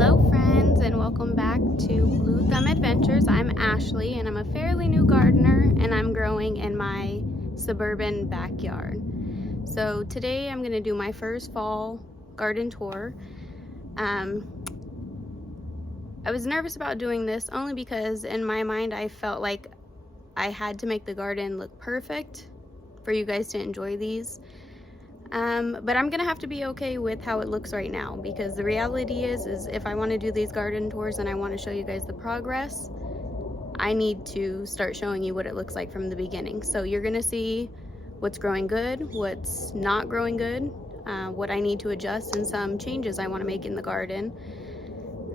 Hello friends, and welcome back to Blue Thumb Adventures. I'm Ashley and I'm a fairly new gardener and I'm growing in my suburban backyard. So today I'm going to do my first fall garden tour. I was nervous about doing this only because in my mind I felt like I had to make the garden look perfect for you guys to enjoy these. But I'm gonna have to be okay with how it looks right now, because the reality is if I want to do these garden tours and I want to show you guys the progress, I need to start showing you what it looks like from the beginning. So you're gonna see what's growing good, what's not growing good, what I need to adjust, and some changes I want to make in the garden.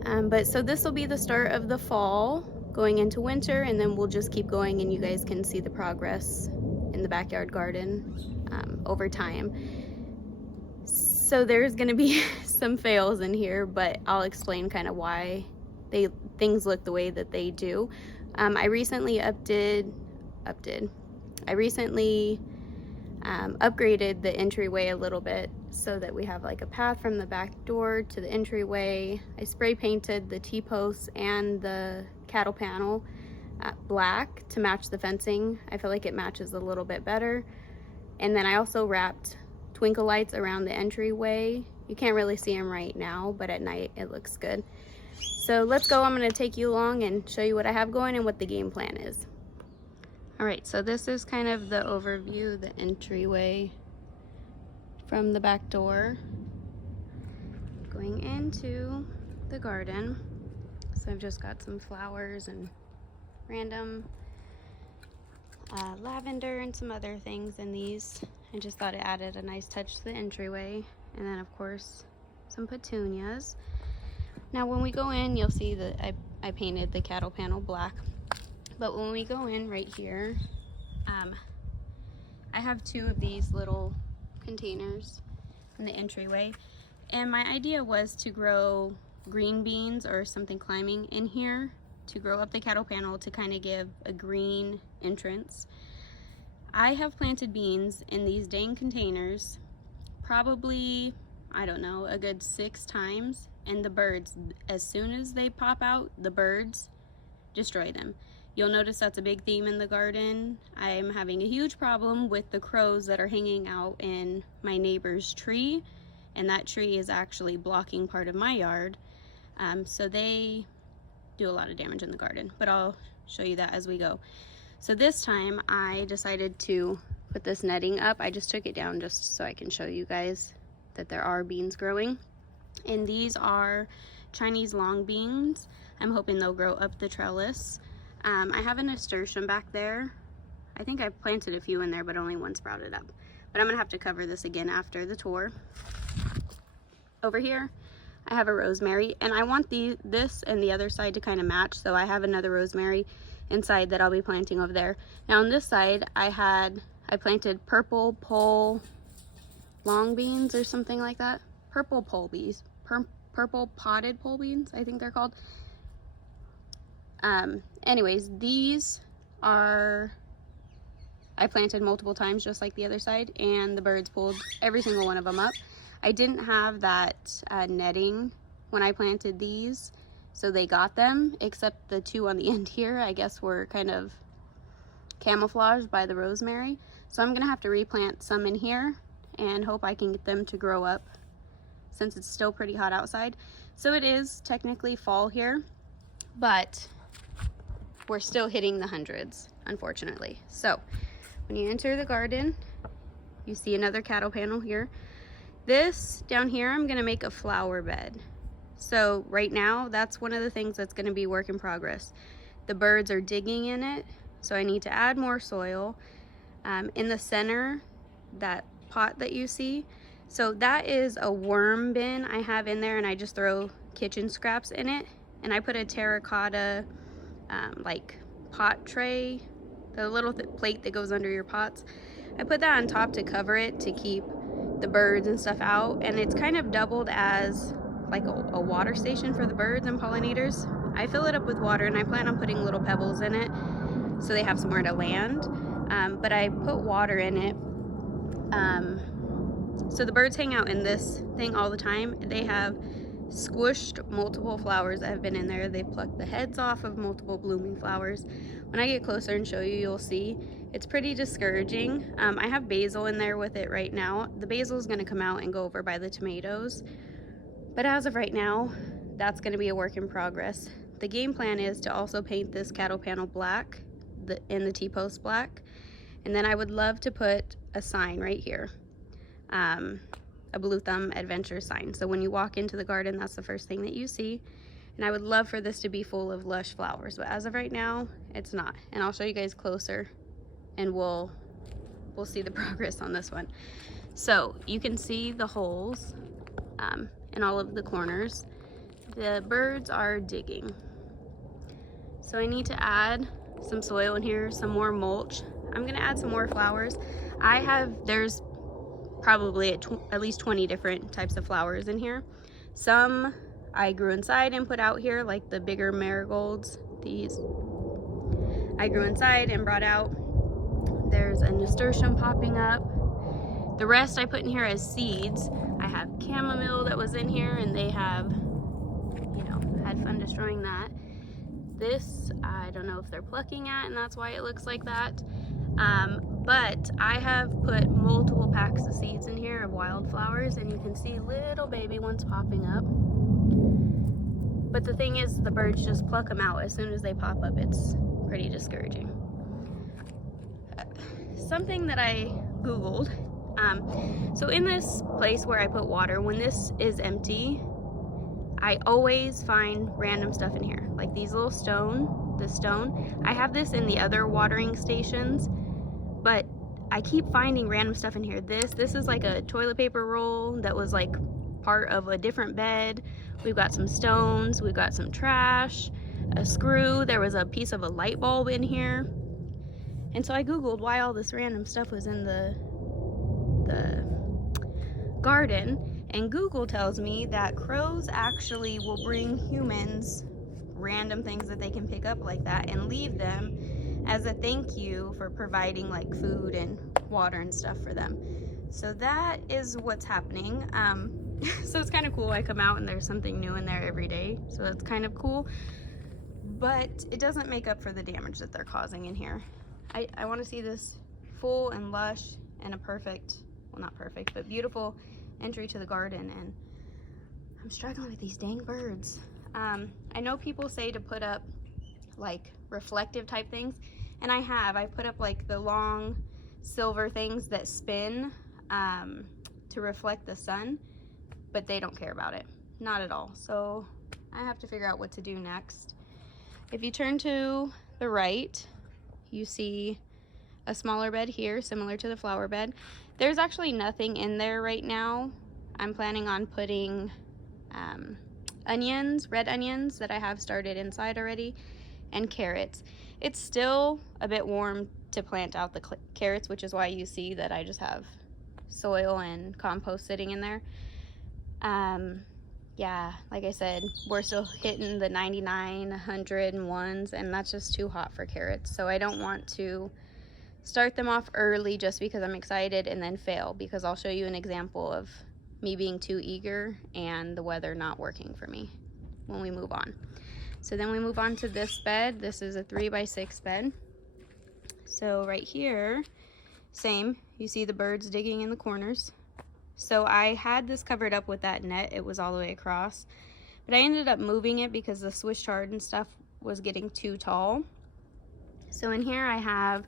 But so this will be the start of the fall going into winter, and then we'll just keep going and you guys can see the progress in the backyard garden over time. So there's gonna be some fails in here, but I'll explain kind of why things look the way that they do. I recently upgraded the entryway a little bit so that we have like a path from the back door to the entryway. I spray painted the T-posts and the cattle panel black to match the fencing. I feel like it matches a little bit better. And then I also wrapped twinkle lights around the entryway. You can't really see them right now, but at night it looks good. So let's go. I'm going to take you along and show you what I have going and what the game plan is. Alright, so this is kind of the overview, the entryway from the back door going into the garden. So I've just got some flowers and random lavender and some other things in these. I just thought it added a nice touch to the entryway. And then of course some petunias. Now when we go in, you'll see that I painted the cattle panel black. But when we go in right here, I have two of these little containers in the entryway. And my idea was to grow green beans or something climbing in here to grow up the cattle panel to kind of give a green entrance. I have planted beans in these dang containers probably, I don't know, a good 6 times, and the birds, as soon as they pop out, the birds destroy them. You'll notice that's a big theme in the garden. I'm having a huge problem with the crows that are hanging out in my neighbor's tree, and that tree is actually blocking part of my yard. So they do a lot of damage in the garden, but I'll show you that as we go. So this time I decided to put this netting up. I just took it down just so I can show you guys that there are beans growing. And these are Chinese long beans. I'm hoping they'll grow up the trellis. I have a nasturtium back there. I think I planted a few in there, but only one sprouted up. But I'm gonna have to cover this again after the tour. Over here, I have a rosemary, and I want this and the other side to kind of match, so I have another rosemary inside that I'll be planting over there. Now on this side, I planted purple pole long beans or something like that. Purple pole beans, purple potted pole beans, I think they're called. Anyways, these are, I planted multiple times just like the other side, and the birds pulled every single one of them up. I didn't have that netting when I planted these, so they got them, except the two on the end here, I guess were kind of camouflaged by the rosemary. So I'm gonna have to replant some in here and hope I can get them to grow up since it's still pretty hot outside. So it is technically fall here, but we're still hitting the hundreds, unfortunately. So when you enter the garden, you see another cattle panel here. This down here, I'm gonna make a flower bed. So right now, that's one of the things that's gonna be work in progress. The birds are digging in it, so I need to add more soil. In the center, that pot that you see, so that is a worm bin I have in there, and I just throw kitchen scraps in it. And I put a terracotta like pot tray, the little plate that goes under your pots. I put that on top to cover it to keep the birds and stuff out, and it's kind of doubled as like a water station for the birds and pollinators. I fill it up with water, and I plan on putting little pebbles in it so they have somewhere to land, but I put water in it so the birds hang out in this thing all the time. They have squished multiple flowers that have been in there. They've plucked the heads off of multiple blooming flowers. When I get closer and show you, you'll see it's pretty discouraging. I have basil in there with it right now. The basil is going to come out and go over by the tomatoes, but as of right now, that's going to be a work in progress. The game plan is to also paint this cattle panel black, and the T-post black, and then I would love to put a sign right here, a Blue Thumb adventure sign. So when you walk into the garden, that's the first thing that you see. And I would love for this to be full of lush flowers, but as of right now, it's not. And I'll show you guys closer, and we'll see the progress on this one. So you can see the holes in all of the corners. The birds are digging. So I need to add some soil in here, some more mulch. I'm gonna add some more flowers. There's probably at least 20 different types of flowers in here. Some I grew inside and put out here, like the bigger marigolds. These I grew inside and brought out. There's a nasturtium popping up. The rest I put in here as seeds. I have chamomile that was in here, and they have, you know, had fun destroying that. This, I don't know if they're plucking at, and that's why it looks like that. But I have put multiple packs of seeds in here of wildflowers, and you can see little baby ones popping up. But the thing is, the birds just pluck them out as soon as they pop up. It's pretty discouraging. Something that I Googled, so in this place where I put water, when this is empty, I always find random stuff in here, like these little the stone. I have this in the other watering stations, but I keep finding random stuff in here. This is like a toilet paper roll that was like part of a different bed. We've got some stones, we've got some trash, a screw, there was a piece of a light bulb in here. And so I Googled why all this random stuff was in the garden, and Google tells me that crows actually will bring humans random things that they can pick up like that and leave them as a thank you for providing like food and water and stuff for them. So that is what's happening. So it's kind of cool. I come out and there's something new in there every day, so that's kind of cool, but it doesn't make up for the damage that they're causing in here. I want to see this full and lush and a perfect, well, not perfect, but beautiful entry to the garden, and I'm struggling with these dang birds. I know people say to put up like reflective type things, and I put up like the long silver things that spin to reflect the sun, but they don't care about it, not at all. So I have to figure out what to do next. If you turn to the right, you see a smaller bed here, similar to the flower bed. There's actually nothing in there right now. I'm planning on putting onions, red onions that I have started inside already, and carrots. It's still a bit warm to plant out the carrots, which is why you see that I just have soil and compost sitting in there. Yeah, like I said, we're still hitting the 99, 100 and ones, and that's just too hot for carrots. So I don't want to start them off early just because I'm excited and then fail, because I'll show you an example of me being too eager and the weather not working for me when we move on. So then we move on to this bed. This is a 3x6 bed. So right here, same, you see the birds digging in the corners. So I had this covered up with that net. It was all the way across, but I ended up moving it because the Swiss chard and stuff was getting too tall. So in here I have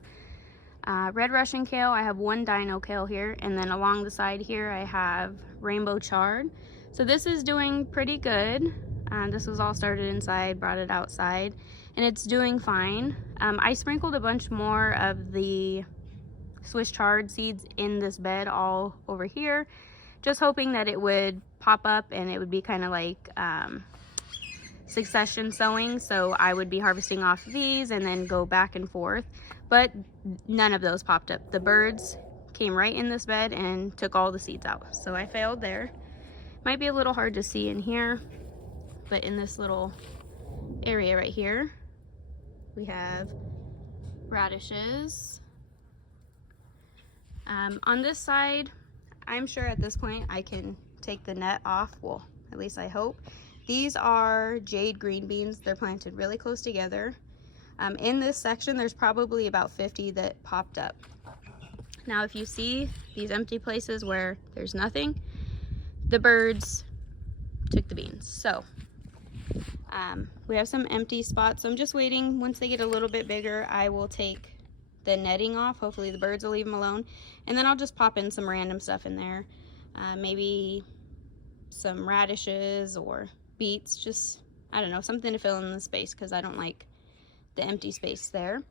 red Russian kale. I have one dino kale here, and then along the side here I have rainbow chard. So this is doing pretty good. This was all started inside, brought it outside, and it's doing fine. I sprinkled a bunch more of the Swiss chard seeds in this bed all over here, just hoping that it would pop up and it would be kind of like succession sowing. So I would be harvesting off these and then go back and forth, but none of those popped up. The birds came right in this bed and took all the seeds out. So I failed there. Might be a little hard to see in here, but in this little area right here, we have radishes. On this side, I'm sure at this point I can take the net off. Well, at least I hope. These are jade green beans. They're planted really close together. In this section, there's probably about 50 that popped up. Now, if you see these empty places where there's nothing, the birds took the beans. So we have some empty spots. So I'm just waiting. Once they get a little bit bigger, I will take the netting off. Hopefully the birds will leave them alone. And then I'll just pop in some random stuff in there. Maybe some radishes or beets. Just, I don't know, something to fill in the space because I don't like the empty space there.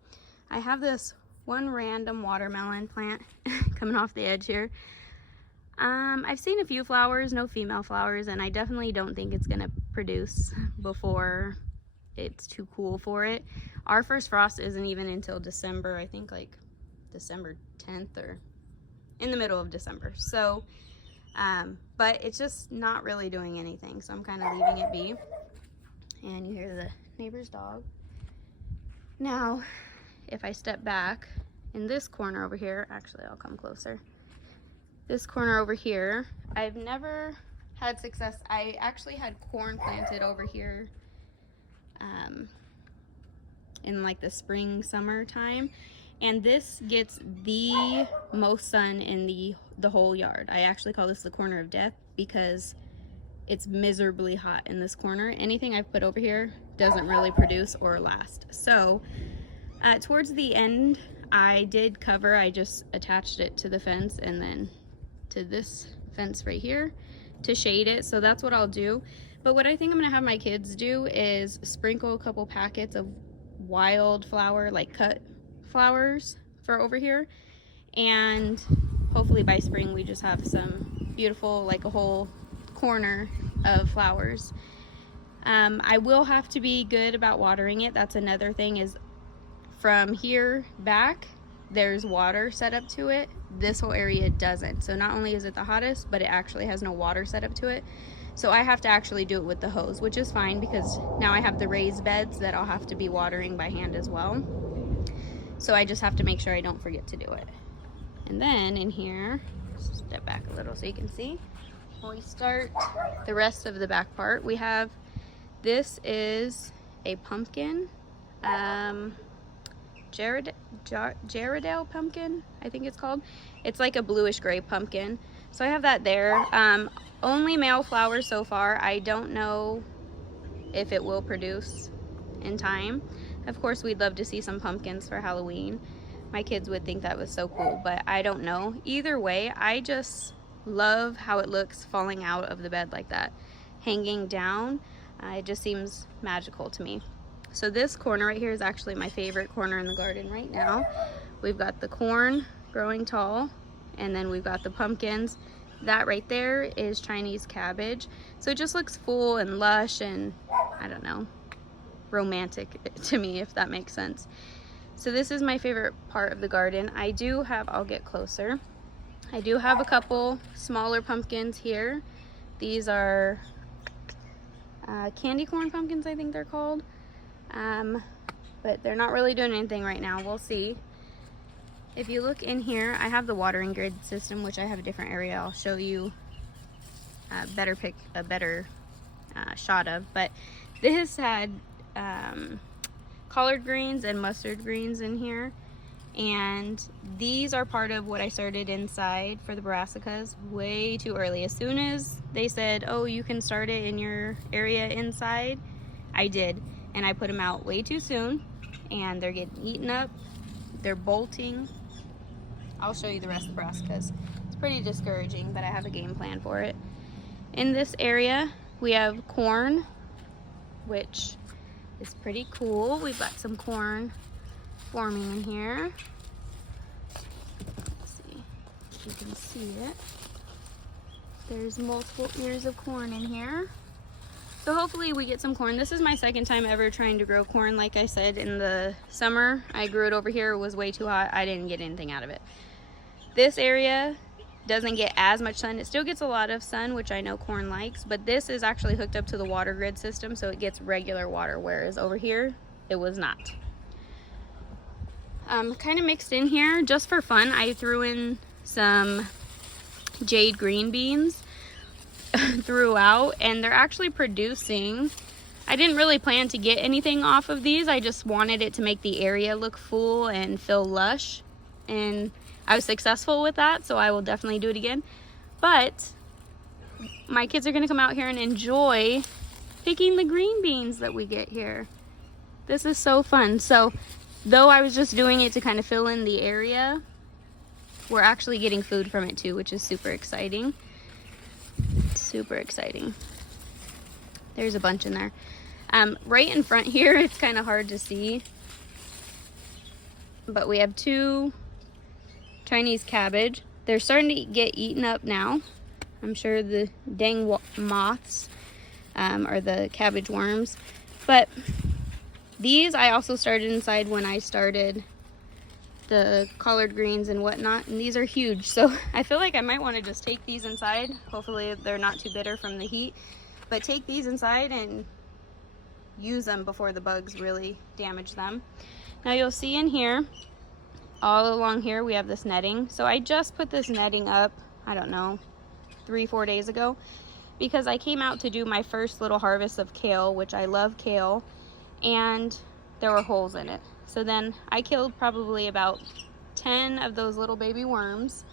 I have this one random watermelon plant coming off the edge here. I've seen a few flowers, no female flowers, and I definitely don't think it's gonna produce before it's too cool for it. Our first frost isn't even until December, I think like December 10th or in the middle of December. So, but it's just not really doing anything, so I'm kind of leaving it be. And you hear the neighbor's dog. Now, if I step back in this corner over here, actually I'll come closer. This corner over here, I've never had success. I actually had corn planted over here in like the spring, summer time. And this gets the most sun in the whole yard. I actually call this the corner of death because it's miserably hot in this corner. Anything I've put over here doesn't really produce or last. So towards the end, I did cover. I just attached it to the fence and then to this fence right here to shade it. So that's what I'll do. But what I think I'm gonna have my kids do is sprinkle a couple packets of wildflower, like cut flowers for over here. And hopefully by spring we just have some beautiful, like a whole corner of flowers. I will have to be good about watering it. That's another thing, is from here back there's water set up to it. This whole area doesn't. So not only is it the hottest, but it actually has no water set up to it. So I have to actually do it with the hose, which is fine because now I have the raised beds that I'll have to be watering by hand as well. So I just have to make sure I don't forget to do it. And then in here, step back a little so you can see. When we start the rest of the back part, we have, this is a pumpkin, Gerardale pumpkin, I think it's called. It's like a bluish gray pumpkin. So I have that there. Only male flowers so far. I don't know if it will produce in time. Of course, we'd love to see some pumpkins for Halloween. My kids would think that was so cool, but I don't know. Either way, I just love how it looks falling out of the bed like that, hanging down. It just seems magical to me. So this corner right here is actually my favorite corner in the garden right now. We've got the corn growing tall, and then we've got the pumpkins. That right there is Chinese cabbage. So it just looks full and lush and, I don't know, romantic to me, if that makes sense. So this is my favorite part of the garden. I do have, I'll get closer. I do have a couple smaller pumpkins here. These are candy corn pumpkins, I think they're called. But they're not really doing anything right now. We'll see. If you look in here, I have the watering grid system, which I have a different area I'll show you a better shot of. But this had collard greens and mustard greens in here. And these are part of what I started inside for the Brassicas way too early. As soon as they said, oh, you can start it in your area inside, I did. And I put them out way too soon. And they're getting eaten up. They're bolting. I'll show you the rest of the Brassicas. It's pretty discouraging, but I have a game plan for it. In this area, we have corn, which is pretty cool. We've got some corn forming in here. Let's see if you can see it. There's multiple ears of corn in here. So hopefully we get some corn. This is my second time ever trying to grow corn. Like I said, in the summer, I grew it over here. It was way too hot. I didn't get anything out of it. This area doesn't get as much sun. It still gets a lot of sun, which I know corn likes, but this is actually hooked up to the water grid system, so it gets regular water, whereas over here, it was not. Kind of mixed in here, just for fun, I threw in some jade green beans. throughout, and they're actually producing. I didn't really plan to get anything off of these. I just wanted it to make the area look full and feel lush, and I was successful with that, so I will definitely do it again. But my kids are gonna come out here and enjoy picking the green beans that we get here. This is so fun. So though I was just doing it to kind of fill in the area, we're actually getting food from it too, which is super exciting. Super exciting. There's a bunch in there. Right in front here, it's kind of hard to see, but we have 2 Chinese cabbage. They're starting to get eaten up now. I'm sure the dang moths are the cabbage worms. But these I also started inside when I started the collard greens and whatnot, and these are huge. So I feel like I might want to just take these inside. Hopefully they're not too bitter from the heat. But take these inside and use them before the bugs really damage them. Now you'll see in here, all along here, we have this netting. So I just put this netting up, I don't know, 3-4 days ago, because I came out to do my first little harvest of kale, which I love kale, and there were holes in it. So then I killed probably about 10 of those little baby worms,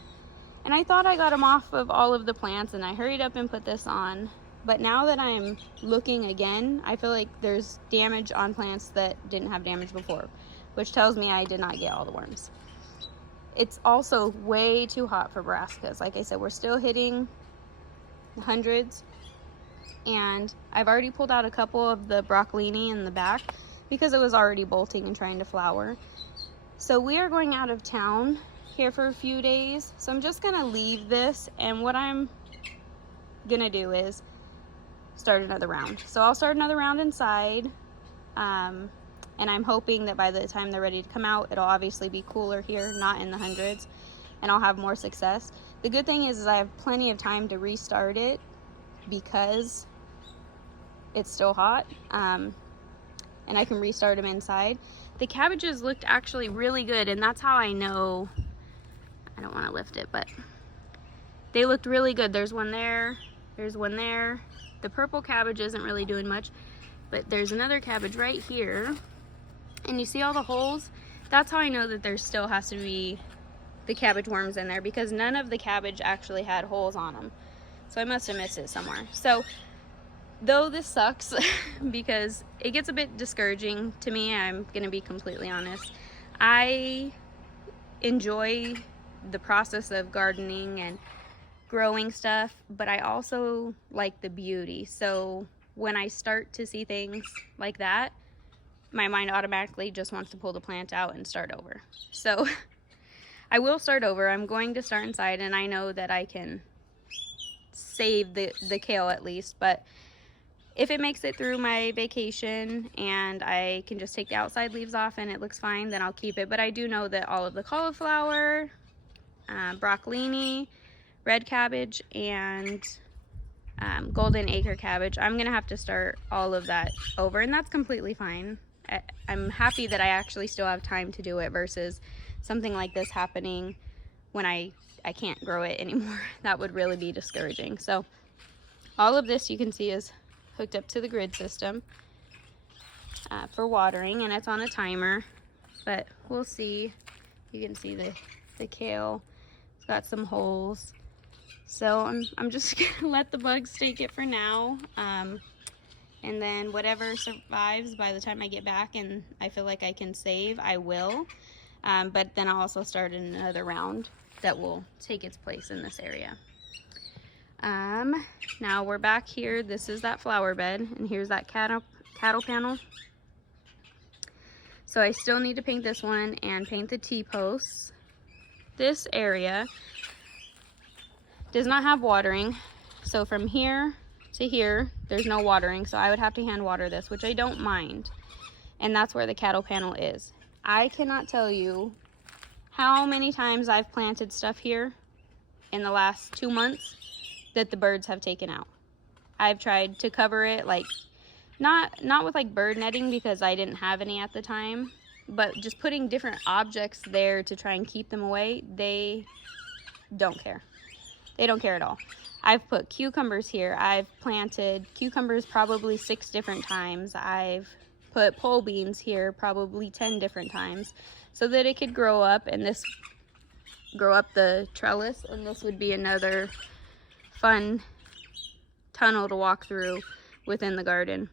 and I thought I got them off of all of the plants, and I hurried up and put this on. But now that I'm looking again, I feel like there's damage on plants that didn't have damage before, which tells me I did not get all the worms. It's also way too hot for brassicas. Like I said, we're still hitting the hundreds, and I've already pulled out a couple of the broccolini in the back because it was already bolting and trying to flower. So we are going out of town here for a few days, so I'm just gonna leave this, and what I'm gonna do is start another round. So I'll start another round inside, and I'm hoping that by the time they're ready to come out, it'll obviously be cooler here, not in the hundreds, and I'll have more success. The good thing is I have plenty of time to restart it because it's still hot, and I can restart them inside. The cabbages looked actually really good, and that's how I know. I don't want to lift it, but they looked really good. There's one there, there's one there. The purple cabbage isn't really doing much, but there's another cabbage right here, and you see all the holes? That's how I know that there still has to be the cabbage worms in there, because none of the cabbage actually had holes on them. So I must have missed it somewhere. So though this sucks because it gets a bit discouraging to me, I'm gonna be completely honest. I enjoy the process of gardening and growing stuff, but I also like the beauty. So when I start to see things like that, my mind automatically just wants to pull the plant out and start over. So I will start over. I'm going to start inside, and I know that I can save the kale at least, but if it makes it through my vacation and I can just take the outside leaves off and it looks fine, then I'll keep it. But I do know that all of the cauliflower, broccolini, red cabbage, and golden acre cabbage, I'm gonna have to start all of that over, and that's completely fine. I'm happy that I actually still have time to do it versus something like this happening when I can't grow it anymore. That would really be discouraging. So all of this you can see is hooked up to the grid system for watering, and it's on a timer, but we'll see. You can see the kale. It's got some holes. So I'm just gonna let the bugs take it for now, and then whatever survives by the time I get back and I feel like I can save, I will. But then I'll also start another round that will take its place in this area. Now we're back here. This is that flower bed, and here's that cattle panel. So I still need to paint this one and paint the T-posts. This area does not have watering, so from here to here there's no watering, so I would have to hand water this, which I don't mind, and that's where the cattle panel is. I cannot tell you how many times I've planted stuff here in the last 2 months that the birds have taken out. I've tried to cover it, like not with like bird netting because I didn't have any at the time, but just putting different objects there to try and keep them away. They don't care. They don't care at all. I've put cucumbers here. I've planted cucumbers probably 6 different times. I've put pole beans here probably 10 different times so that it could grow up, and this grow up the trellis, and this would be another fun tunnel to walk through within the garden.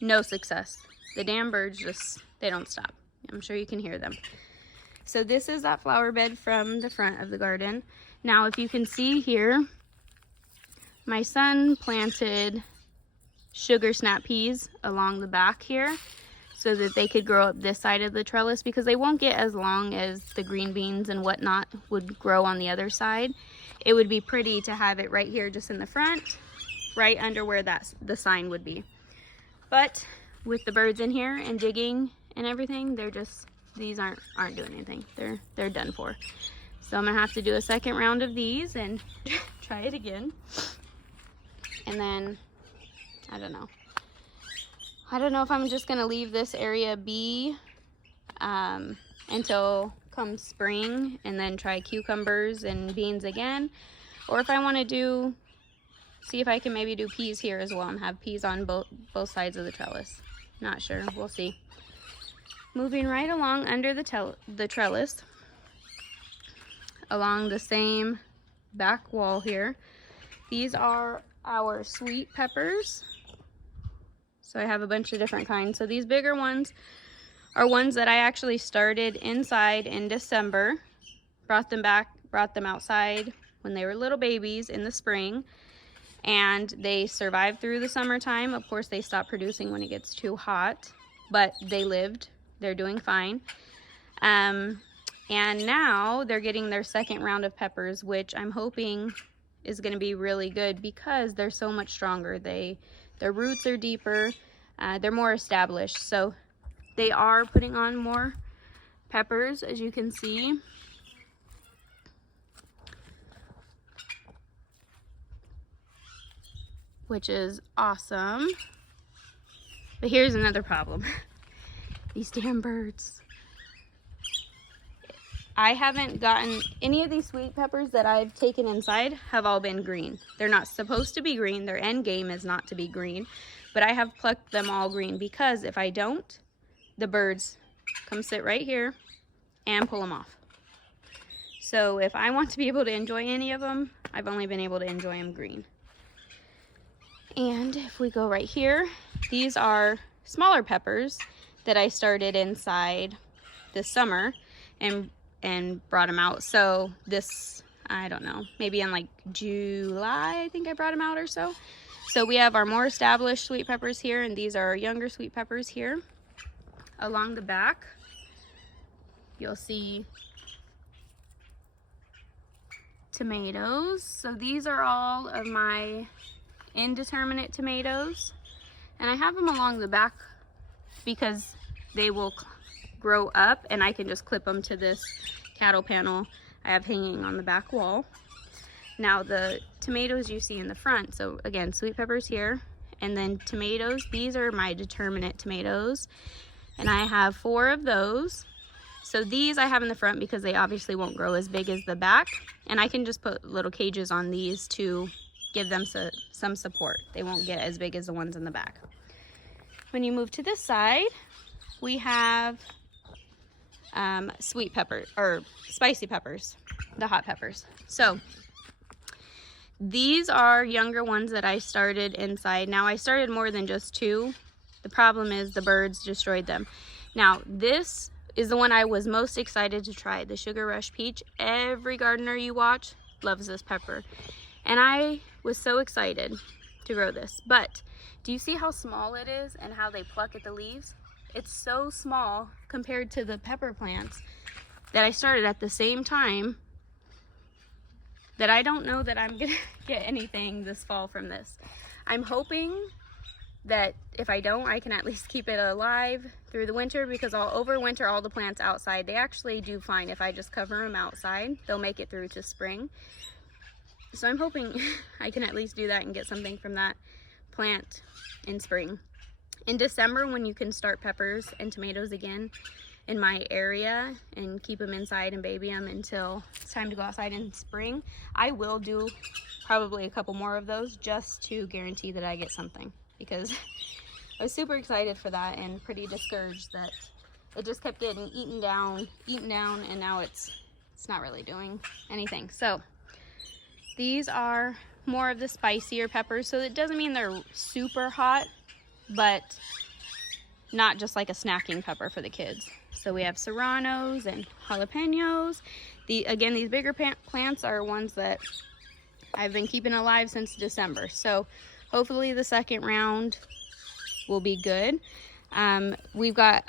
No success. The damn birds just, they don't stop. I'm sure you can hear them. So this is that flower bed from the front of the garden. Now, if you can see here, my son planted sugar snap peas along the back here so that they could grow up this side of the trellis, because they won't get as long as the green beans and whatnot would grow on the other side. It would be pretty to have it right here just in the front, right under where the sign would be. But with the birds in here and digging and everything, they're just, these aren't doing anything. They're done for. So I'm gonna have to do a second round of these and try it again. And then, I don't know if I'm just gonna leave this area be until come spring and then try cucumbers and beans again, or if I want to see if I can maybe do peas here as well and have peas on both sides of the trellis. Not sure, we'll see. Moving right along under the trellis, along the same back wall here, these are our sweet peppers. So I have a bunch of different kinds. So these bigger ones are ones that I actually started inside in December, brought them outside when they were little babies in the spring, and they survived through the summertime. Of course, they stop producing when it gets too hot, but they lived. They're doing fine. And now they're getting their second round of peppers, which I'm hoping is going to be really good because they're so much stronger. Their roots are deeper. They're more established. So they are putting on more peppers, as you can see. Which is awesome. But here's another problem. These damn birds. I haven't gotten any of these sweet peppers that I've taken inside have all been green. They're not supposed to be green. Their end game is not to be green. But I have plucked them all green because if I don't, the birds come sit right here and pull them off. So if I want to be able to enjoy any of them, I've only been able to enjoy them green. And if we go right here, these are smaller peppers that I started inside this summer and brought them out. So this, I don't know, maybe in like July, I think I brought them out or so. So we have our more established sweet peppers here, and these are our younger sweet peppers here. Along the back, you'll see tomatoes. So these are all of my indeterminate tomatoes, and I have them along the back because they will grow up and I can just clip them to this cattle panel I have hanging on the back wall. Now the tomatoes you see in the front, so again, sweet peppers here, and then tomatoes. These are my determinate tomatoes, and I have 4 of those. So these I have in the front because they obviously won't grow as big as the back, and I can just put little cages on these to give them some support. They won't get as big as the ones in the back. When you move to this side, we have sweet pepper, or spicy peppers, the hot peppers. So these are younger ones that I started inside. Now I started more than just 2. The problem is the birds destroyed them. Now this is the one I was most excited to try, the Sugar Rush Peach. Every gardener you watch loves this pepper. And I was so excited to grow this. But do you see how small it is and how they pluck at the leaves? It's so small compared to the pepper plants that I started at the same time that I don't know that I'm gonna get anything this fall from this. I'm hoping that if I don't, I can at least keep it alive through the winter, because I'll overwinter all the plants outside. They actually do fine if I just cover them outside. They'll make it through to spring. So I'm hoping I can at least do that and get something from that plant in spring. In December, when you can start peppers and tomatoes again, in my area and keep them inside and baby them until it's time to go outside in spring. I will do probably a couple more of those just to guarantee that I get something, because I was super excited for that and pretty discouraged that it just kept getting eaten down, and now it's not really doing anything. So these are more of the spicier peppers, so it doesn't mean they're super hot, but not just like a snacking pepper for the kids. So we have serranos and jalapenos. Again, these bigger plants are ones that I've been keeping alive since December. So hopefully the second round will be good. I've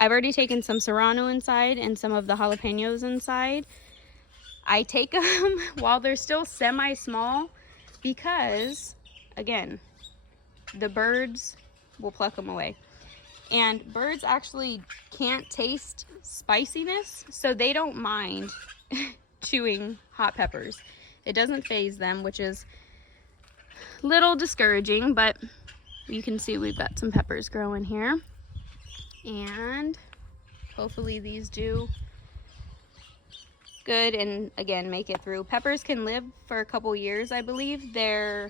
already taken some serrano inside and some of the jalapenos inside. I take them while they're still semi-small because, again, the birds will pluck them away. And birds actually can't taste spiciness, so they don't mind chewing hot peppers. It doesn't faze them, which is a little discouraging, but you can see we've got some peppers growing here. And hopefully these do good and, again, make it through. Peppers can live for a couple years, I believe. Their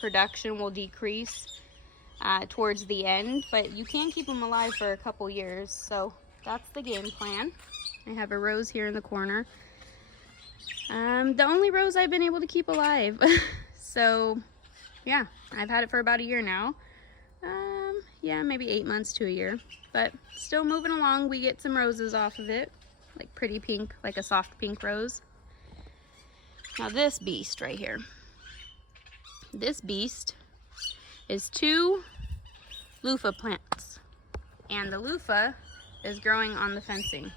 production will decrease towards the end, but you can keep them alive for a couple years, so that's the game plan. I have a rose here in the corner. The only rose I've been able to keep alive. So yeah, I've had it for about a year now. Yeah, maybe 8 months to a year, but still moving along. We get some roses off of it, like pretty pink, like a soft pink rose. Now this beast right here, this beast is 2 loofah plants, and the loofah is growing on the fencing.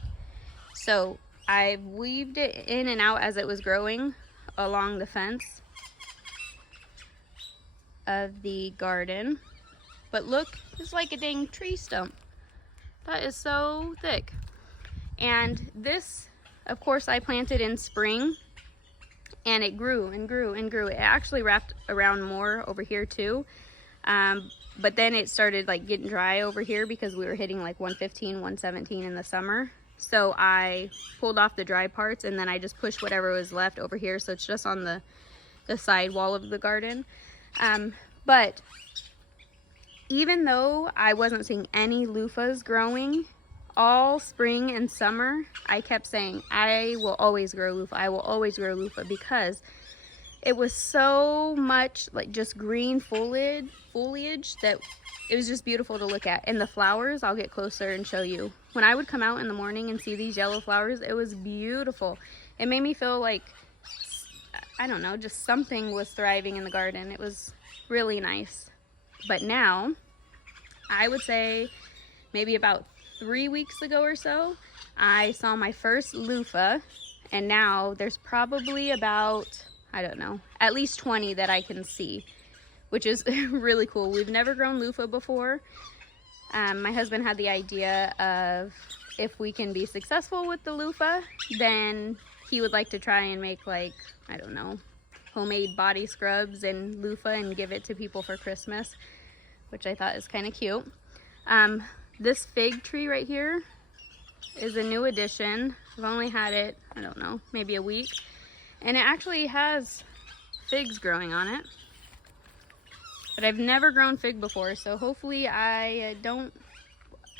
So I've weaved it in and out as it was growing along the fence of the garden. But look, it's like a dang tree stump. That is so thick. And this, of course, I planted in spring, and it grew and grew and grew. It actually wrapped around more over here too. But then it started like getting dry over here because we were hitting like 115, 117 in the summer. So I pulled off the dry parts, and then I just pushed whatever was left over here. So it's just on the side wall of the garden. But even though I wasn't seeing any loofahs growing all spring and summer, I kept saying, I will always grow loofah. I will always grow loofah, because it was so much like just green foliage that it was just beautiful to look at. And the flowers, I'll get closer and show you. When I would come out in the morning and see these yellow flowers, it was beautiful. It made me feel like, I don't know, just something was thriving in the garden. It was really nice. But now, I would say maybe about 3 weeks ago or so, I saw my first loofah, and now there's probably about, I don't know, at least 20 that I can see, which is really cool. We've never grown loofah before. My husband had the idea of, if we can be successful with the loofah, then he would like to try and make, like, I don't know, homemade body scrubs and loofah and give it to people for Christmas, which I thought is kind of cute. This fig tree right here is a new addition. I've only had it, I don't know, maybe a week, and it actually has figs growing on it. But I've never grown fig before, so hopefully I don't.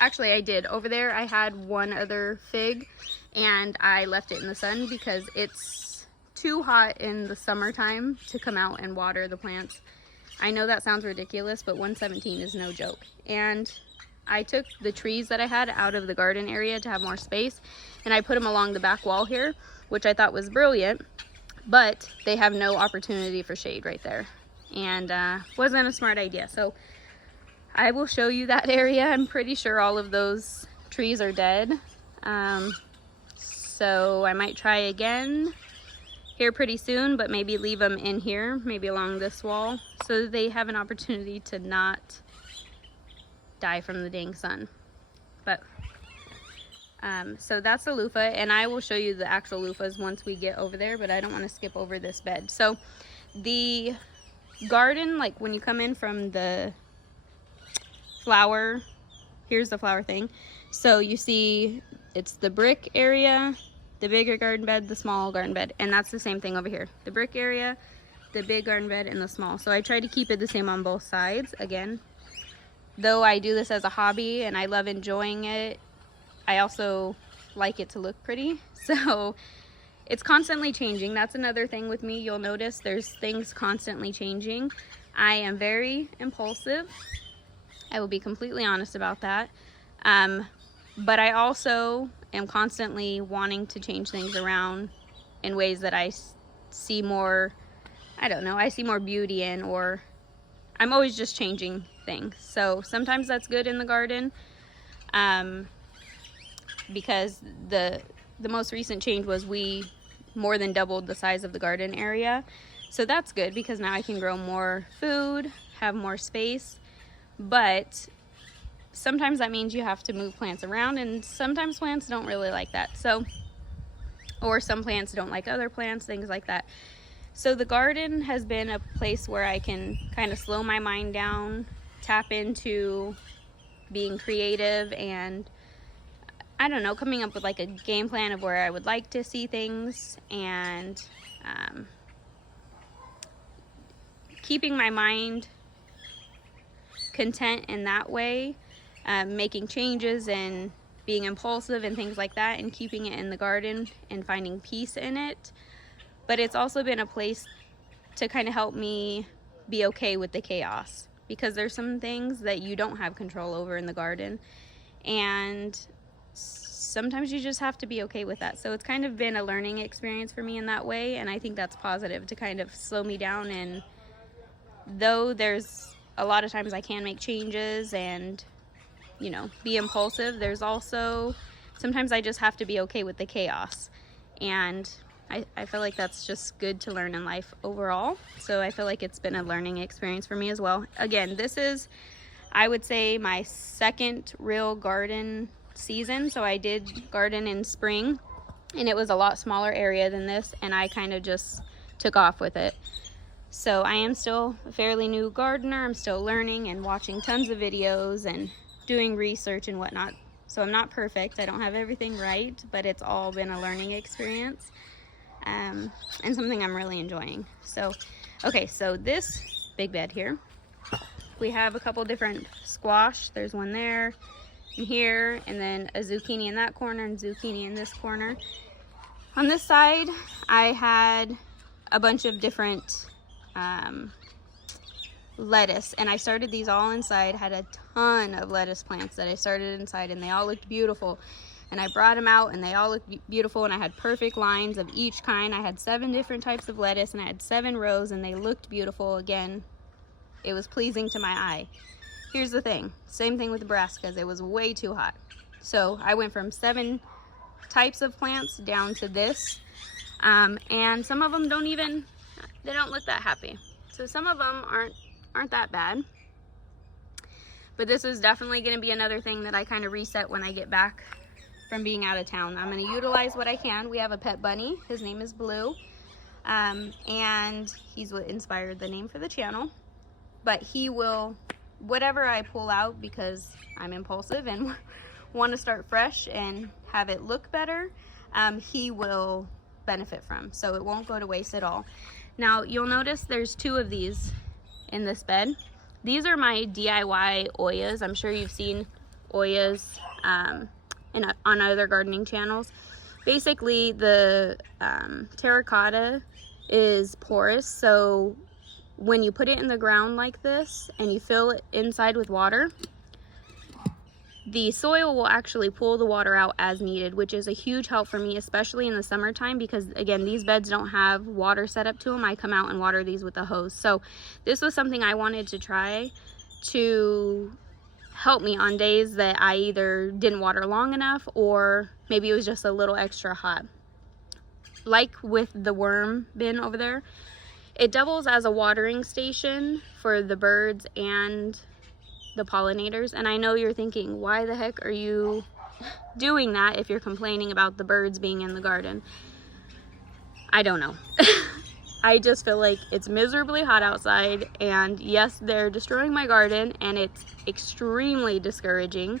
Actually, I did. Over there I had one other fig, and I left it in the sun because it's too hot in the summertime to come out and water the plants. I know that sounds ridiculous, but 117 is no joke. And I took the trees that I had out of the garden area to have more space, and I put them along the back wall here, which I thought was brilliant, but they have no opportunity for shade right there. And wasn't a smart idea. So I will show you that area. I'm pretty sure all of those trees are dead. So I might try again here pretty soon, but maybe leave them in here, maybe along this wall, so that they have an opportunity to not die from the dang sun. But so that's the loofah, and I will show you the actual loofahs once we get over there, but I don't want to skip over this bed. So the garden, like when you come in from the flower, here's the flower thing. So you see it's the brick area, the bigger garden bed, the small garden bed, and that's the same thing over here. The brick area, the big garden bed, and the small. So I try to keep it the same on both sides. Again, though I do this as a hobby and I love enjoying it, I also like it to look pretty. So it's constantly changing. That's another thing with me. You'll notice there's things constantly changing. I am very impulsive. I will be completely honest about that. But I also am constantly wanting to change things around in ways that I see more, I don't know, I see more beauty in, or I'm always just changing things. So sometimes that's good in the garden, because the most recent change was we more than doubled the size of the garden area. So that's good because now I can grow more food, have more space. But sometimes that means you have to move plants around, and sometimes plants don't really like that. So, or some plants don't like other plants, things like that. So the garden has been a place where I can kind of slow my mind down, tap into being creative, and I don't know, coming up with like a game plan of where I would like to see things, and keeping my mind content in that way, making changes and being impulsive and things like that, and keeping it in the garden and finding peace in it. But it's also been a place to kind of help me be okay with the chaos, because there's some things that you don't have control over in the garden, and sometimes you just have to be okay with that. So it's kind of been a learning experience for me in that way, and I think that's positive to kind of slow me down. And though there's a lot of times I can make changes and, you know, be impulsive, there's also sometimes I just have to be okay with the chaos. And I feel like that's just good to learn in life overall. So I feel like it's been a learning experience for me as well. Again, this is, I would say, my second real garden season. So I did garden in spring, and it was a lot smaller area than this, and I kind of just took off with it. So I am still a fairly new gardener. I'm still learning and watching tons of videos and doing research and whatnot. So I'm not perfect. I don't have everything right, but it's all been a learning experience, and something I'm really enjoying. So, okay, so this big bed here, we have a couple different squash. There's one there and here, and then a zucchini in that corner and zucchini in this corner. On this side, I had a bunch of different lettuce, and I started these all inside. Had a ton of lettuce plants that I started inside, and they all looked beautiful, and I brought them out and they all looked beautiful, and I had perfect lines of each kind. I had 7 different types of lettuce, and I had 7 rows, and they looked beautiful. Again, it was pleasing to my eye. Here's the thing, same thing with the brassicas, it was way too hot. So I went from 7 types of plants down to this, and some of them they don't look that happy. So some of them aren't that bad. But this is definitely going to be another thing that I kind of reset when I get back from being out of town. I'm going to utilize what I can. We have a pet bunny. His name is Bleu. And he's what inspired the name for the channel. But he will, whatever I pull out, because I'm impulsive and want to start fresh and have it look better, he will benefit from. So it won't go to waste at all. Now, you'll notice there's 2 of these in this bed. These are my DIY Oyas. I'm sure you've seen Oyas on other gardening channels. Basically, the terracotta is porous, so when you put it in the ground like this and you fill it inside with water, the soil will actually pull the water out as needed, which is a huge help for me, especially in the summertime, because again, these beds don't have water set up to them. I come out and water these with a hose. So this was something I wanted to try to help me on days that I either didn't water long enough, or maybe it was just a little extra hot. Like with the worm bin over there, it doubles as a watering station for the birds and the pollinators. And I know you're thinking, why the heck are you doing that if you're complaining about the birds being in the garden? I don't know. I just feel like it's miserably hot outside, and yes, they're destroying my garden, and it's extremely discouraging.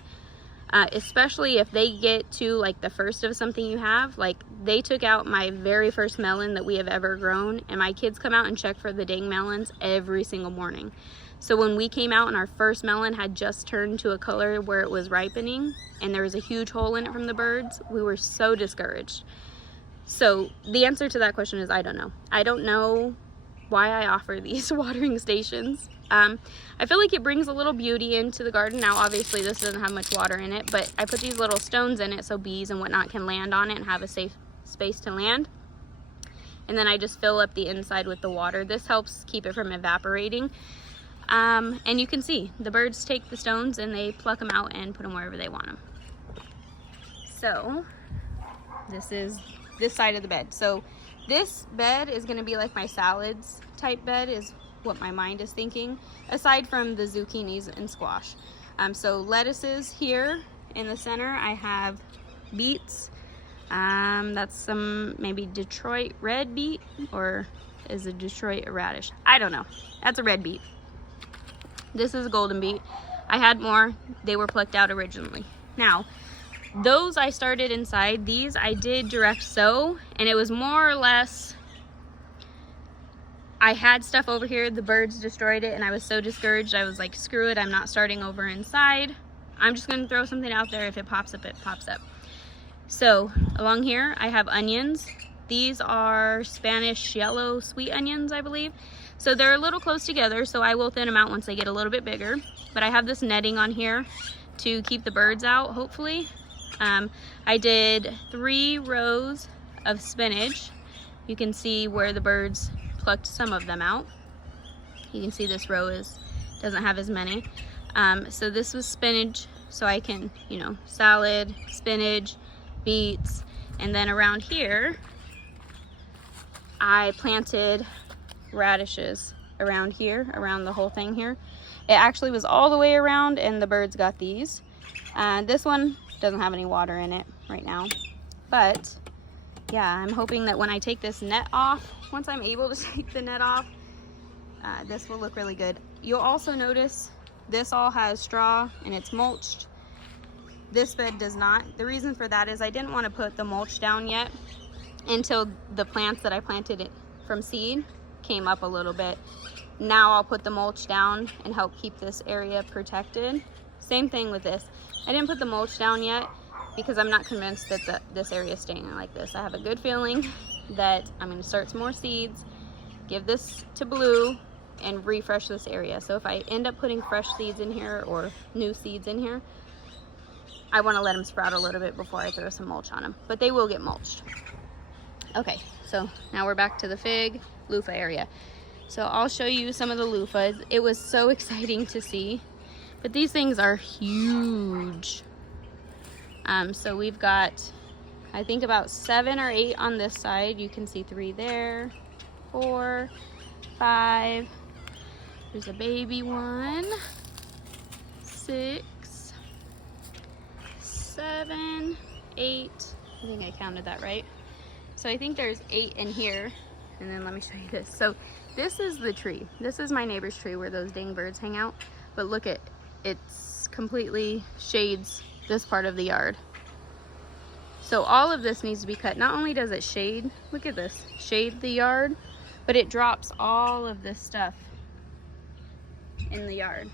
especially if they get to like the first of something you have. Like they took out my very first melon that we have ever grown, and my kids come out and check for the dang melons every single morning. So when we came out and our first melon had just turned to a color where it was ripening and there was a huge hole in it from the birds, we were so discouraged. So the answer to that question is I don't know. I don't know why I offer these watering stations. I feel like it brings a little beauty into the garden. Now obviously this doesn't have much water in it, but I put these little stones in it so bees and whatnot can land on it and have a safe space to land. And then I just fill up the inside with the water. This helps keep it from evaporating. And you can see the birds take the stones and they pluck them out and put them wherever they want them. So this is this side of the bed. So this bed is going to be like my salads type bed is what my mind is thinking, aside from the zucchinis and squash. So lettuces here in the center. I have beets. That's some maybe Detroit red beet, or is a Detroit a radish? I don't know. That's a red beet. This is a golden beet. I had more. They were plucked out originally. Now, those I started inside. These I did direct sow, and it was more or less, I had stuff over here, the birds destroyed it, and I was so discouraged. I was like, screw it, I'm not starting over inside. I'm just gonna throw something out there. If it pops up, it pops up. So along here, I have onions. These are Spanish yellow sweet onions, I believe. So they're a little close together, so I will thin them out once they get a little bit bigger. But I have this netting on here to keep the birds out, hopefully. I did 3 rows of spinach. You can see where the birds plucked some of them out. You can see this row doesn't have as many. So this was spinach, so I can, you know, salad, spinach, beets, and then around here I planted radishes around here, around the whole thing here. It actually was all the way around, and the birds got these. This one doesn't have any water in it right now, but yeah, I'm hoping that when I take this net off, once I'm able to take the net off, this will look really good. You'll also notice this all has straw and it's mulched. This bed does not. The reason for that is I didn't want to put the mulch down yet until the plants that I planted it from seed came up a little bit. Now I'll put the mulch down and help keep this area protected. Same thing with this. I didn't put the mulch down yet because I'm not convinced that this area is staying like this. I have a good feeling that I'm going to start some more seeds, give this to Bleu, and refresh this area. So if I end up putting fresh seeds in here or new seeds in here, I want to let them sprout a little bit before I throw some mulch on them, but they will get mulched. Okay, so now we're back to the fig loofah area. So I'll show you some of the loofahs. It was so exciting to see, but these things are huge. So we've got, I think, about 7 or 8 on this side. You can see 3 there, 4, 5. There's a baby one, 6, 7, 8. I think I counted that right. So I think there's 8 in here. And then let me show you this. So this is the tree. This is my neighbor's tree where those dang birds hang out. But look at, it's completely shades this part of the yard. So all of this needs to be cut. Not only does it shade, look at this, shade the yard, but it drops all of this stuff in the yard.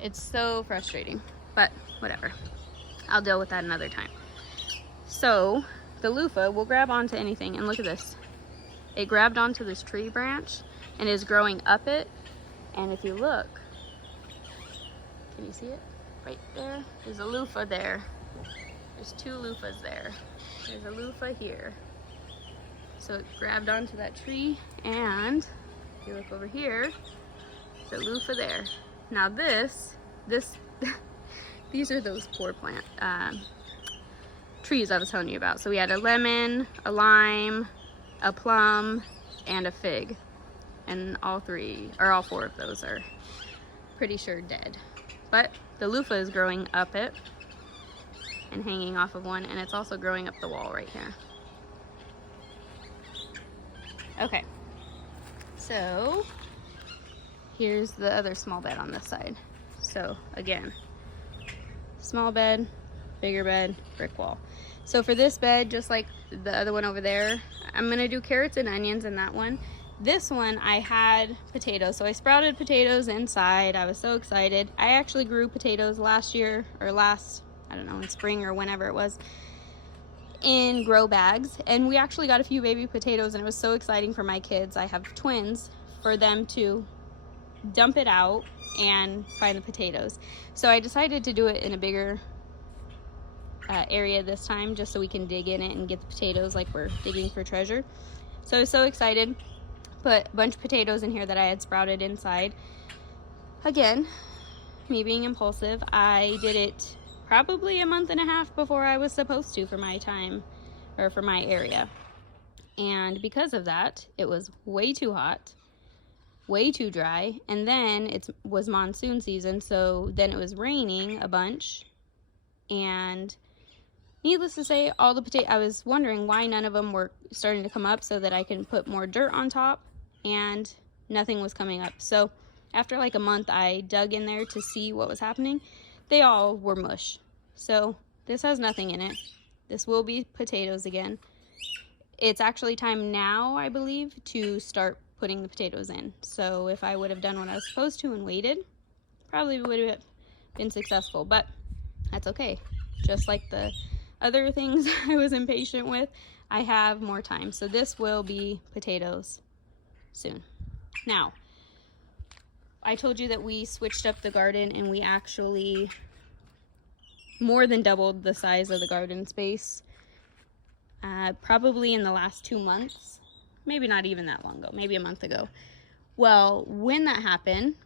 It's so frustrating, but whatever. I'll deal with that another time. So the loofah will grab onto anything, and look at this. It grabbed onto this tree branch and is growing up it. And if you look, can you see it? Right there, there's a loofah there. There's 2 loofahs there. There's a loofah here. So it grabbed onto that tree, and if you look over here, there's a loofah there. Now this, these are those poor plant trees I was telling you about. So we had a lemon, a lime, a plum, and a fig. And all 4 of those are pretty sure dead. But the loofah is growing up it and hanging off of one, and it's also growing up the wall right here. Okay, so here's the other small bed on this side. So again, small bed, bigger bed, brick wall. So for this bed, just like the other one over there, I'm gonna do carrots and onions in that one. This one, I had potatoes, so I sprouted potatoes inside. I was so excited. I actually grew potatoes last year, or last, I don't know, in spring or whenever it was, in grow bags, and we actually got a few baby potatoes, and it was so exciting for my kids. I have twins, for them to dump it out and find the potatoes. So I decided to do it in a bigger area this time, just so we can dig in it and get the potatoes like we're digging for treasure. So I was so excited. Put a bunch of potatoes in here that I had sprouted inside. Again, me being impulsive, I did it probably a month and a half before I was supposed to for my time, or for my area. And because of that, it was way too hot, way too dry, and then it was monsoon season, so then it was raining a bunch, and needless to say, all the potatoes, I was wondering why none of them were starting to come up so that I can put more dirt on top, and nothing was coming up. So after like a month, I dug in there to see what was happening. They all were mush. So this has nothing in it. This will be potatoes again. It's actually time now, I believe, to start putting the potatoes in. So if I would have done what I was supposed to and waited, probably would have been successful, but that's okay. Just like the other things I was impatient with, I have more time. So this will be potatoes soon. Now, I told you that we switched up the garden, and we actually more than doubled the size of the garden space, probably in the last 2 months, maybe not even that long ago, maybe a month ago. Well, when that happened,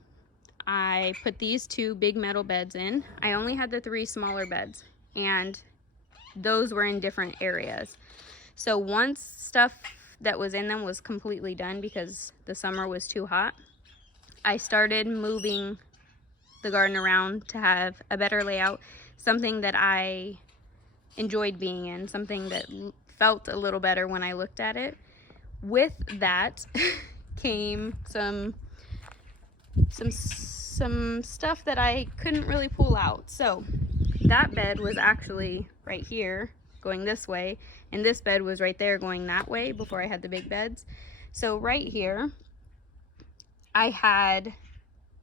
I put these 2 big metal beds in. I only had the 3 smaller beds, and those were in different areas. So once stuff that was in them was completely done because the summer was too hot, I started moving the garden around to have a better layout, something that I enjoyed being in, something that felt a little better when I looked at it. With that came some stuff that I couldn't really pull out. So that bed was actually right here going this way, and this bed was right there going that way before I had the big beds. So right here I had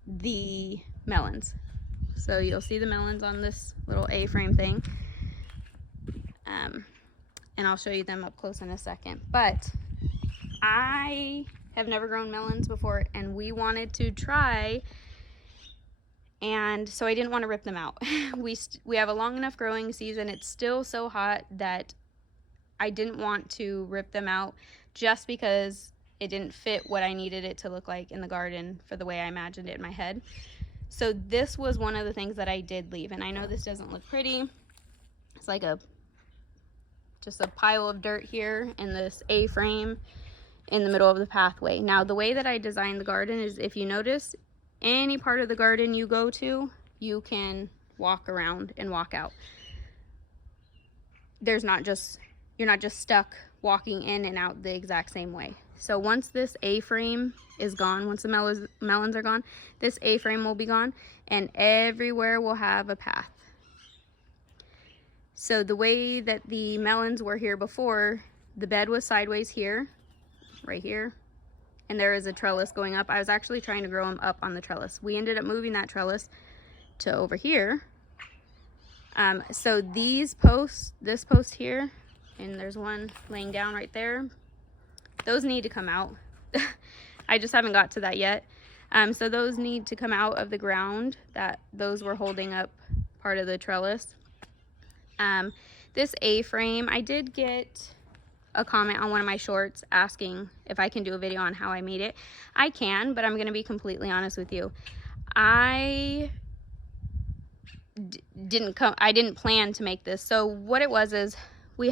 the melons. So you'll see the melons on this little A-frame thing, and I'll show you them up close in a second. But I have never grown melons before, and we wanted to try, and so I didn't want to rip them out. We have a long enough growing season. It's still so hot that I didn't want to rip them out just because it didn't fit what I needed it to look like in the garden for the way I imagined it in my head. So this was one of the things that I did leave, and I know this doesn't look pretty. It's like just a pile of dirt here in this A-frame in the middle of the pathway. Now, the way that I designed the garden is, if you notice, any part of the garden you go to, you can walk around and walk out. You're not just stuck walking in and out the exact same way. So once this A-frame is gone, once the melons are gone, this A-frame will be gone, and everywhere will have a path. So the way that the melons were here before, the bed was sideways here, right here, and there is a trellis going up. I was actually trying to grow them up on the trellis. We ended up moving that trellis to over here. So these posts, this post here, and there's one laying down right there, those need to come out. I just haven't got to that yet. So those need to come out of the ground. Those were holding up part of the trellis. This A-frame, I did get a comment on one of my shorts asking if I can do a video on how I made it. I can, but I'm going to be completely honest with you. I didn't plan to make this. So what it was is, we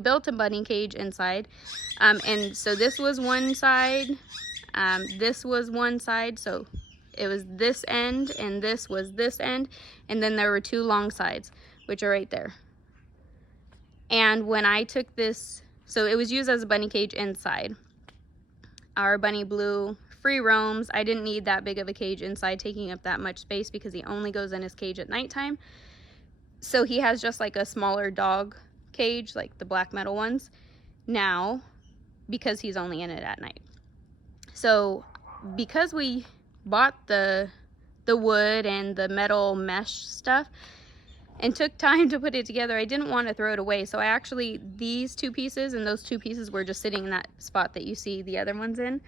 built a bunny cage inside, and so this was one side, this was one side, so it was this end, and this was this end, and then there were 2 long sides, which are right there. And when I took this, so it was used as a bunny cage inside. Our bunny Bleu free roams. I didn't need that big of a cage inside taking up that much space because he only goes in his cage at nighttime. So he has just like a smaller dog cage, like the black metal ones now, because he's only in it at night. So because we bought the wood and the metal mesh stuff and took time to put it together, I didn't want to throw it away. So I actually, these 2 pieces and those 2 pieces were just sitting in that spot that you see the other ones in.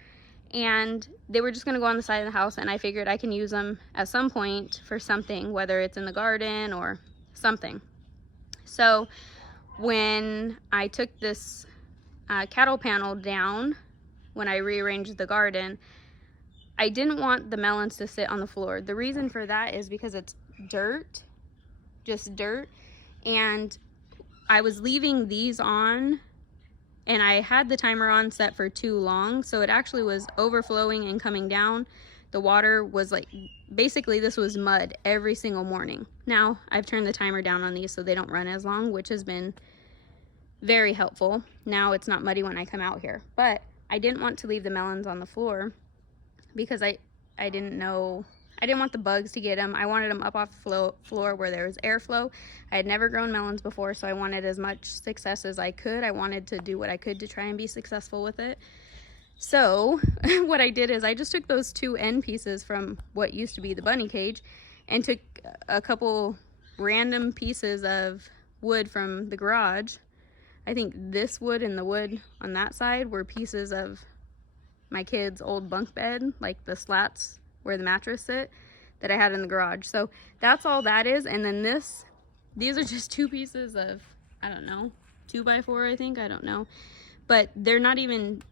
And they were just going to go on the side of the house, and I figured I can use them at some point for something, whether it's in the garden or something. So when I took this cattle panel down, when I rearranged the garden, I didn't want the melons to sit on the floor. The reason for that is because it's dirt, just dirt, and I was leaving these on, and I had the timer on set for too long, so it actually was overflowing and coming down. The water was like, basically this was mud every single morning. Now I've turned the timer down on these so they don't run as long, which has been very helpful. Now it's not muddy when I come out here, but I didn't want to leave the melons on the floor because I didn't know, I didn't want the bugs to get them. I wanted them up off the floor where there was airflow. I had never grown melons before, so I wanted as much success as I could. I wanted to do what I could to try and be successful with it. So what I did is I just took those 2 end pieces from what used to be the bunny cage and took a couple random pieces of wood from the garage. I think this wood and the wood on that side were pieces of my kid's old bunk bed, like the slats where the mattress sit, that I had in the garage. So that's all that is. And then these are just 2 pieces of, I don't know, 2x4, I think, I don't know. But they're not even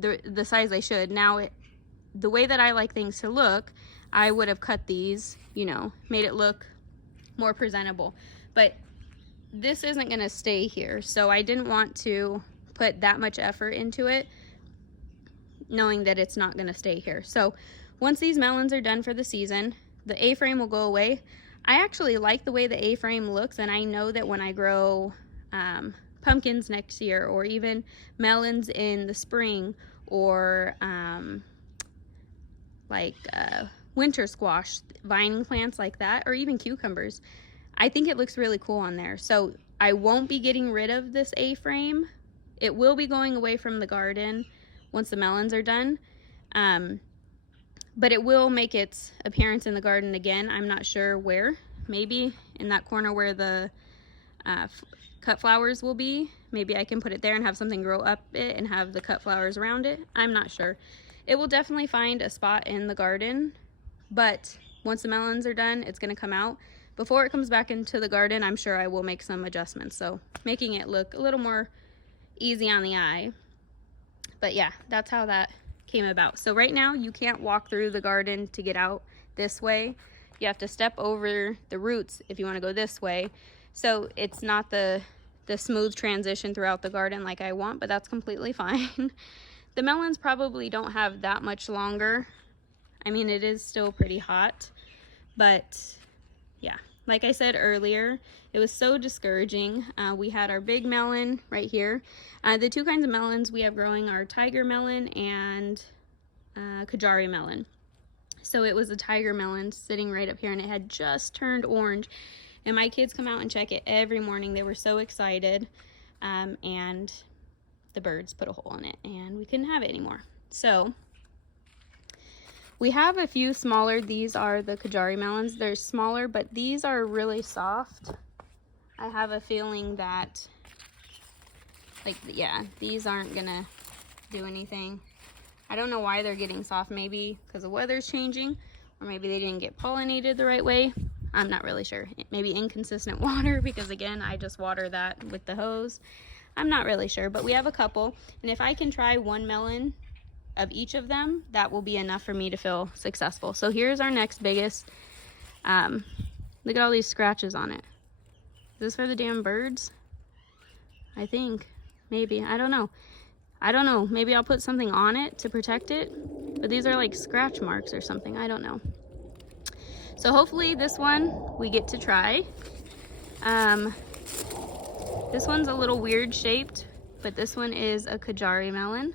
the size I should. Now, the way that I like things to look, I would have cut these, you know, made it look more presentable. But this isn't gonna stay here, so I didn't want to put that much effort into it, knowing that it's not gonna stay here. So once these melons are done for the season, the A-frame will go away. I actually like the way the A-frame looks, and I know that when I grow pumpkins next year, or even melons in the spring, or winter squash, vining plants like that, or even cucumbers, I think it looks really cool on there. So I won't be getting rid of this A-frame. It will be going away from the garden once the melons are done. But it will make its appearance in the garden again. I'm not sure where. Maybe in that corner where the cut flowers will be. Maybe I can put it there and have something grow up it and have the cut flowers around it. I'm not sure. It will definitely find a spot in the garden, but once the melons are done, it's going to come out. Before it comes back into the garden, I'm sure I will make some adjustments, so making it look a little more easy on the eye. But yeah, that's how that came about. So right now you can't walk through the garden to get out this way. You have to step over the roots if you want to go this way. So it's not the smooth transition throughout the garden like I want, but that's completely fine. The melons probably don't have that much longer. I mean, it is still pretty hot, but yeah, like I said earlier, it was so discouraging. We had our big melon right here. The 2 kinds of melons we have growing are tiger melon and Kajari melon. So it was a tiger melon sitting right up here, and it had just turned orange. And my kids come out and check it every morning. They were so excited. And the birds put a hole in it, and we couldn't have it anymore. So we have a few smaller. These are the Kajari melons. They're smaller, but these are really soft. I have a feeling that, like, yeah, these aren't gonna do anything. I don't know why they're getting soft. Maybe because the weather's changing, or maybe they didn't get pollinated the right way. I'm not really sure. Maybe inconsistent water, because again, I just water that with the hose. I'm not really sure, but we have a couple, and if I can try 1 melon of each of them, that will be enough for me to feel successful. So here's our next biggest. Look at all these scratches on it. Is this for the damn birds? I think. Maybe. I don't know. Maybe I'll put something on it to protect it, but these are like scratch marks or something. I don't know. So hopefully this one we get to try. This one's a little weird shaped, but this one is a Kajari melon.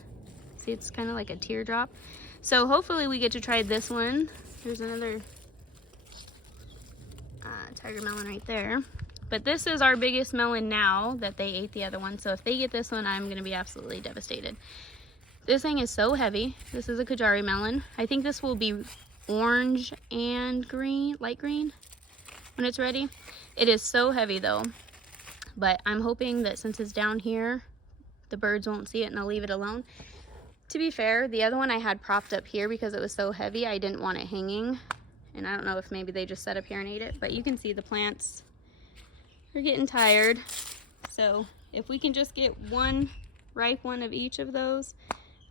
See, it's kind of like a teardrop. So hopefully we get to try this one. There's another that tiger melon right there. But this is our biggest melon now that they ate the other one. So if they get this one, I'm gonna be absolutely devastated. This thing is so heavy. This is a Kajari melon. I think this will be orange and green, light green when it's ready. It is so heavy though. But I'm hoping that since it's down here, the birds won't see it and they'll leave it alone. To be fair, the other one I had propped up here because it was so heavy. I didn't want it hanging. And I don't know if maybe they just set up here and ate it. But you can see the plants are getting tired. So if we can just get one ripe one of each of those,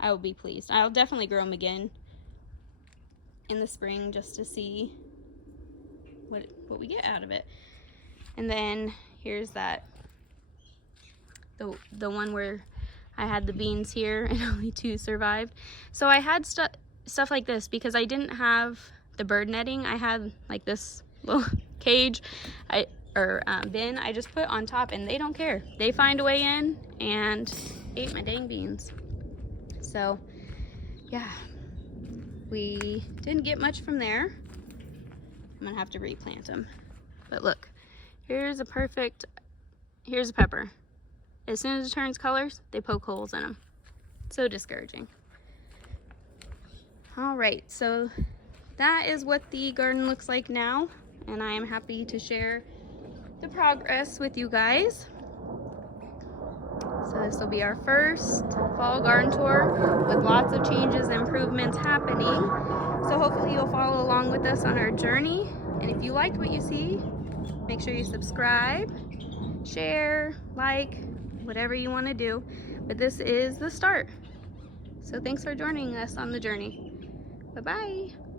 I will be pleased. I'll definitely grow them again in the spring just to see what we get out of it. And then here's that, the one where I had the beans here and only 2 survived. So I had stuff like this because I didn't have the bird netting. I had like this little cage bin I just put on top, and they don't care. They find a way in and ate my dang beans. So yeah, we didn't get much from there. I'm gonna have to replant them. But look, here's a pepper. As soon as it turns colors, they poke holes in them. So discouraging. All right, so that is what the garden looks like now, and I am happy to share the progress with you guys. So this will be our first fall garden tour with lots of changes and improvements happening. So hopefully you'll follow along with us on our journey. And if you liked what you see, make sure you subscribe, share, like, whatever you want to do. But this is the start. So thanks for joining us on the journey. Bye-bye.